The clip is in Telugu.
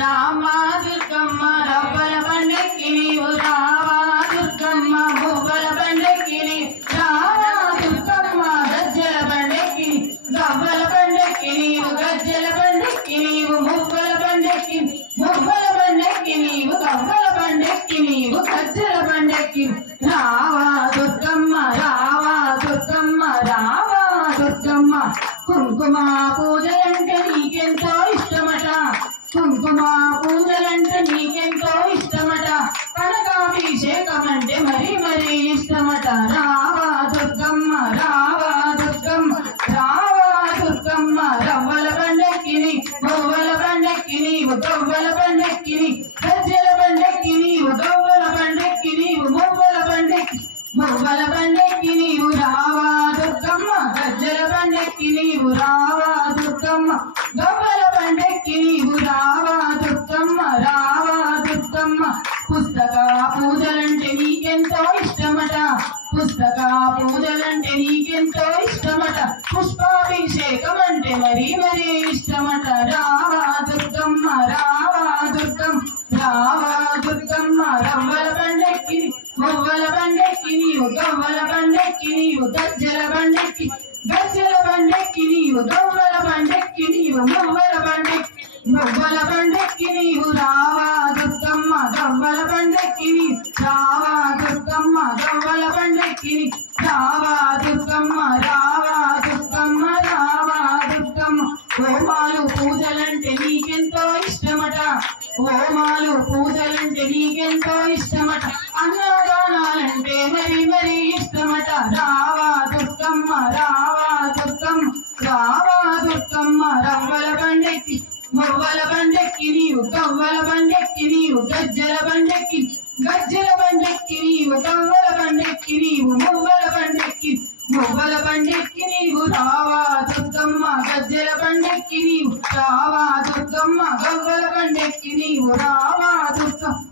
రామా దుర్గమ్మ రవ్వల పండక్కి నీవు రావా దుర్గమ్మ మువ్వల పండక్కి రావా దుర్గమ్మ గజ్జల పండక్కి గవ్వల పండక్కి నీవు గజ్జల పండక్కి నీవు మువ్వల పండక్కి మువ్వల పండక్కి నీవు గవ్వల పండక్కి నీవు గజ్జల పండక్కి రావా దుర్గమ్మ రావా దుర్గమ్మ రావా దుర్గమ్మ కుంకుమ పూజలంటే నీకెంతో ఇష్టమట కుంకుమ పూజలంటే నీకెంతో ఇష్టమట కనకాభిషేకం అంటే మరీ మరీ ఇష్టమట రావా దుర్గమ్మ రావా దుర్గమ్మ రావా దుర్గమ్మ రవ్వల పండక్కి మువ్వల పండక్కి నీవు గవ్వల పండక్కి గజ్జల పండక్కి నీవు గవ్వల పండక్కి నీవు మువ్వల పండక్కి మువ్వల పండక్కి నీవు రావా దుర్గమ్మ గజ్జల పండక్కి నీవు రావా దుర్గమ్మ గవ్వల పండక్కి నీవు రావా దుర్గమ్మ రావా దుర్గమ్మ పుస్తక పూజలంటే నీకెంతో ఇష్టమట పుస్తక పూజలంటే నీకెంతో ఇష్టమట పుష్పాభిషేకం అంటే మరీ మరీ ఇష్టమట రావా దుర్గమ్మ రావా దుర్గమ్మ రావా దుర్గమ్మ రవ్వల పండక్కి మువ్వల పండక్కి నీవు గవ్వల పండక్కి నీవు గజ్జల పండక్కి గజ్జల పండక్కి నీవు గవ్వల పండక్కి నీవు మువ్వల పండక్కి నీవు రావా దుర్గమ్మ గవ్వల పండక్కి రావా దుర్గమ్మ గవ్వల పండక్కి రావా దుర్గమ్మ రావా దుర్గమ్మ రావా దుర్గమ్మ హోమాలు పూజలంటే నీకెంతో ఇష్టమట హోమాలు పూజలంటే నీకెంతో ఇష్టమట అన్నదానాలంటే మరీ మరీ ఇష్టమట రావా దుర్గమ్మ రావా దుర్గమ్మ రావా దుర్గమ్మ రవ్వల పండక్కి మువ్వల పండక్కి నీవు గవ్వల పండక్కి నీవు గజ్జల పండక్కి గజ్జల పండక్కి నీవు గవ్వల పండక్కి నీవు మువ్వల పండక్కి నీవు రావా దుర్గమ్మ గజ్జల పండక్కి నీవు రావా దుర్గమ్మ గవ్వల పండక్కి నీవు రావా దుర్గమ్మ